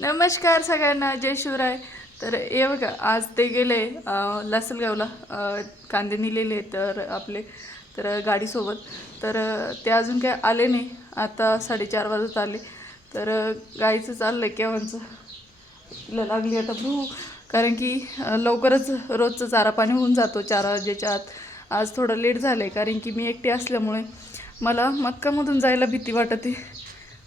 नमस्कार सगळ्यांना जय शिवराय. तर हे बघा आज ते गेले लसलगावला. लासलगावला कांदे नेलेले तर आपले तर गाडीसोबत. तर ते अजून काय आले नाही. आता साडेचार वाजत आले. तर गाईचं चाललं आहे केव्हाचं तिला लागली आता भू. कारण की लवकरच रोजचं चारा पाणी होऊन जातो चार वाजेच्या आत. आज थोडं लेट झालं आहे कारण की मी एकटी असल्यामुळे मला मक्कामधून जायला भीती वाटते.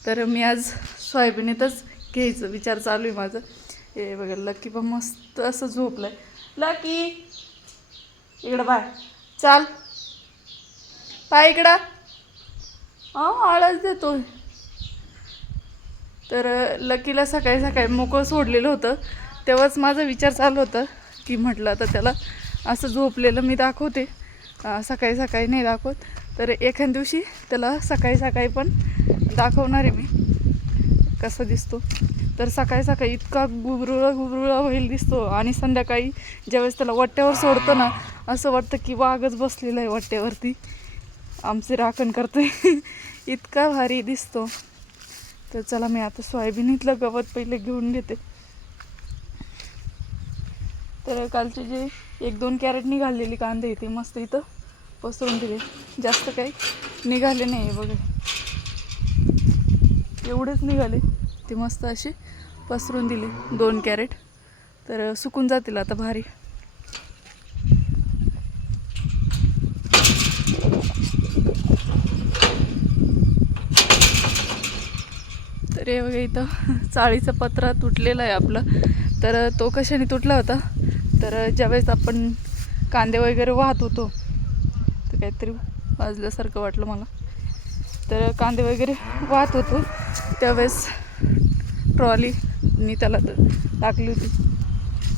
तर मी आज सोयाबीनेतच घ्यायचं विचार चालू आहे माझं. हे बघा लकी पण मस्त असं झोपलं लकी इकडं बाय. चाल. पाय इकडं. हा आळस देतो तर लकीला सकाळी सकाळी मोकळं सोडलेलं होतं. तेव्हाच माझा विचार चालू होता की म्हटलं आता त्याला असं झोपलेलं मी दाखवते. सकाळी सकाळी नाही दाखवत. तर एखाद्या दिवशी त्याला सकाळी सकाळी पण दाखवणार आहे मी. कसा दिसतो. तर सकाळी सकाळी इतका गुबरुळा गुबरुळा होईल दिसतो आणि संध्याकाळी ज्यावेळेस त्याला वट्ट्यावर सोडतो ना असं वाटतं की वाघच बसलेला आहे वट्ट्यावरती आमचे राखण करतोय. इतका भारी दिसतो. तर चला मी आता सोयाबीनीतलं गवत पहिले घेऊन घेते. तर कालचे जे एक दोन कॅरेट निघालेली कांदे ते मस्त इथं पसरून दिले. जास्त काही निघाले नाही बघा. एवढेच निघाले. ते मस्त असे पसरून दिले दोन कॅरेट. तर सुकून जातील आता भारी. तर हे बघा इथं चाळीचं पत्रा तुटलेला आहे आपलं. तर तो कशाने तुटला होता? तर ज्यावेळेस आपण कांदे वगैरे वाहत होतो तर काहीतरी वाजल्यासारखं वाटलं मला. तर कांदे वगैरे वाहत होतो त्यावेळेस ट्रॉली मी त्याला टाकली होती.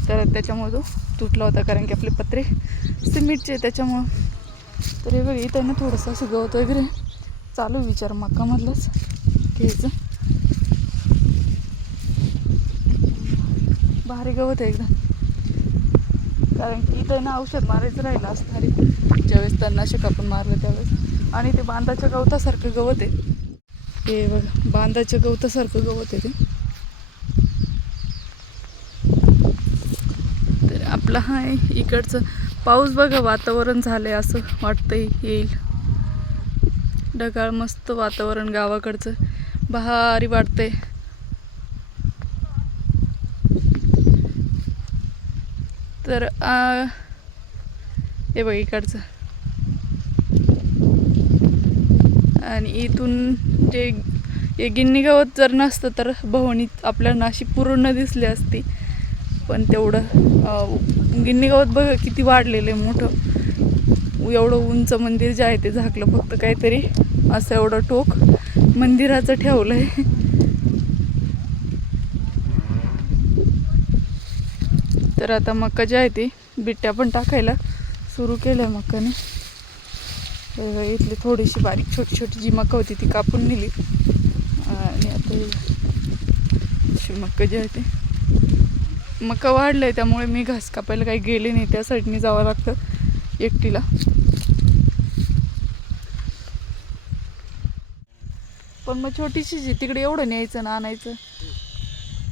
तर त्याच्यामुळे तो तुटला होता कारण की आपले पत्रे सिमेंटचे त्याच्यामुळं. तर हे बघ इथं ना थोडंसं असं गवत वगैरे. चालू आहे विचार मक्कामधलंच घ्यायचं. भारी गवत आहे एकदम. कारण की इथं ना औषध मारायचं राहिलं असणार ज्यावेळेस तणनाशक आपण मारलं त्यावेळेस. आणि ते बांधाच्या गवतासारखं गवत आहे. ते बघा बांधाच्या गवतासारखं गवत आहे ते तर आपलं हाय. इकडचं पाऊस बघा वातावरण झालंय असं वाटतंय येईल. ढगाळ मस्त वातावरण गावाकडचं. भारी वाटतंय. तर हे बघ इकडचं. आणि इथून जे हे गिन्नी गवत जर नसतं तर भवनीत आपल्याला नाशी पूर्ण दिसली असती. पण तेवढं गिन्नी गावात बघा किती वाढलेलं आहे मोठं. एवढं उंच मंदिर जे आहे ते झाकलं फक्त काहीतरी. असं एवढं टोक मंदिराचं ठेवलं आहे तर आता मक्का जे आहे ते बिट्ट्या पण टाकायला सुरू केलं आहे मक्काने इथली थोडीशी बारीक छोटी छोटी जी मका होती ती कापून नेली. आणि आता अशी मका जी आहे ते. मग वाढलं आहे त्यामुळे मी घास कापायला काही गेले नाही. त्या साईडने जावं लागतं एकटीला. पण मग छोटीशी जी तिकडे एवढं न्यायचं ना आणायचं.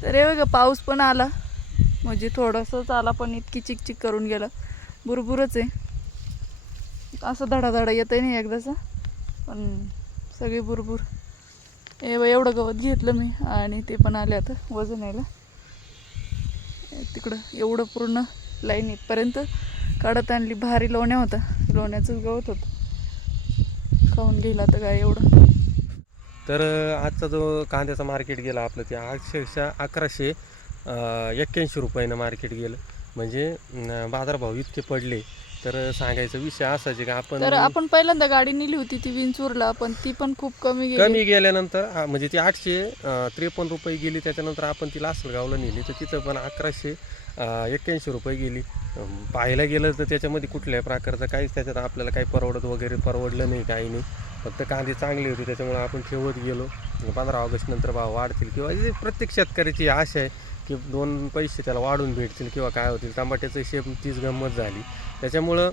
तर हे बघा पाऊस पण आला. म्हणजे थोडंसंच आला पण इतकी चिकचिक करून गेला. बुरबुरच आहे. असं धडाधडा येतही नाही एकदाचा. पण सगळी बुरबुर हे एवढं गवत घेतलं मी आणि ते पण आले आता वजन यायला. तिकडं एवढं पूर्ण लाईन इथपर्यंत काढत आणली. भारी लोण्या होता लोण्याचंच गवत होतं. खाऊन गेला तर काय एवढं. तर आजचा जो कांद्याचा मार्केट गेला आपलं ते अक्षरशः अकराशे एक्क्याऐंशी रुपयानं मार्केट गेलं. म्हणजे बाजारभाव इतके पडले. तर सांगायचा विषय असायचे का आपण तर आपण पहिल्यांदा गाडी नेली होती ती विंचूरला पण ती पण खूप कमी गेली. कमी गेल्यानंतर म्हणजे ती आठशे त्रेपन्न रुपये गेली त्याच्यानंतर आपण ती लासलगावला नेली. तर तिथं पण अकराशे एक्क्याऐंशी रुपये गेली. पाहायला गेलं तर त्याच्यामध्ये कुठल्याही प्रकारचं काहीच त्याच्यात आपल्याला काही परवडत वगैरे परवडलं नाही काही नाही. फक्त कांदे चांगले होते त्याच्यामुळे आपण ठेवत गेलो. पंधरा ऑगस्ट नंतर भाव वाढतील किंवा प्रत्येक शेतकऱ्याची आशा आहे की दोन पैसे त्याला वाढून भेटतील किंवा काय होतील. टमाट्याचं शेप तीच गंमत झाली. त्याच्यामुळं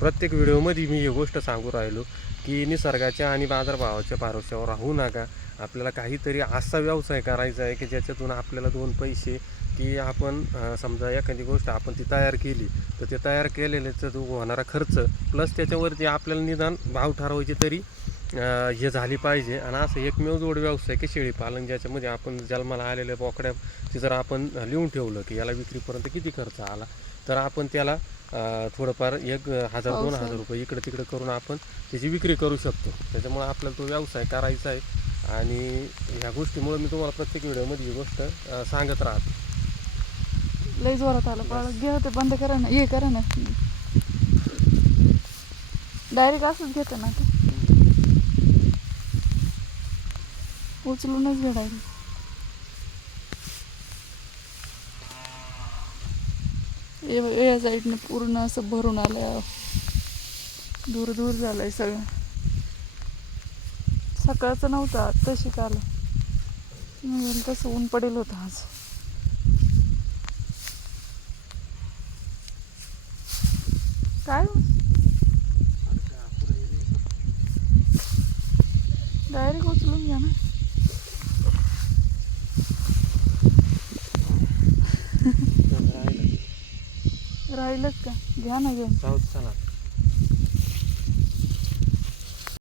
प्रत्येक व्हिडिओमध्ये मी ही गोष्ट सांगू राहिलो की निसर्गाच्या आणि बाजारभावाच्या भरोश्यावर राहू नका. आपल्याला काहीतरी असा व्यवसाय करायचा आहे की ज्याच्यातून आपल्याला दोन पैसे की आपण समजा एखादी गोष्ट आपण ती तयार केली तर ते तयार केलेल्याचा जो होणारा खर्च प्लस त्याच्यावरती आपल्याला निदान भाव ठरवायचे तरी हे झाली पाहिजे. आणि असं एकमेव जोड व्यवसाय की शेळी पालन ज्याच्यामध्ये आपण जन्माला आलेल्या बोकड्या ते जर आपण लिहून ठेवलं की याला विक्रीपर्यंत किती खर्च आला तर आपण त्याला थोडंफार एक हजार हो, दोन. हजार रुपये इकडे तिकडे करून आपण त्याची विक्री करू शकतो. त्याच्यामुळे आपल्याला तो व्यवसाय करायचा आहे. आणि ह्या गोष्टीमुळे मी तुम्हाला प्रत्येक व्हिडिओमध्ये ही गोष्ट सांगत राहतो. लई जोरात आलं. पण घ्या ते बंद करा ना. ये करा ना. डायरेक्ट असंच घेतं ना उचलूनच घडायला या साईडनं पूर्ण असं भरून आलं. दूर दूर झालंय सगळं. सकाळचं नव्हतं आत्ताशी आलं तसं ऊन पडेल होतं आज काय डायरेक्ट उचलून घ्या ना राहिलंच का? घ्या ना घेऊन. जाऊ चला.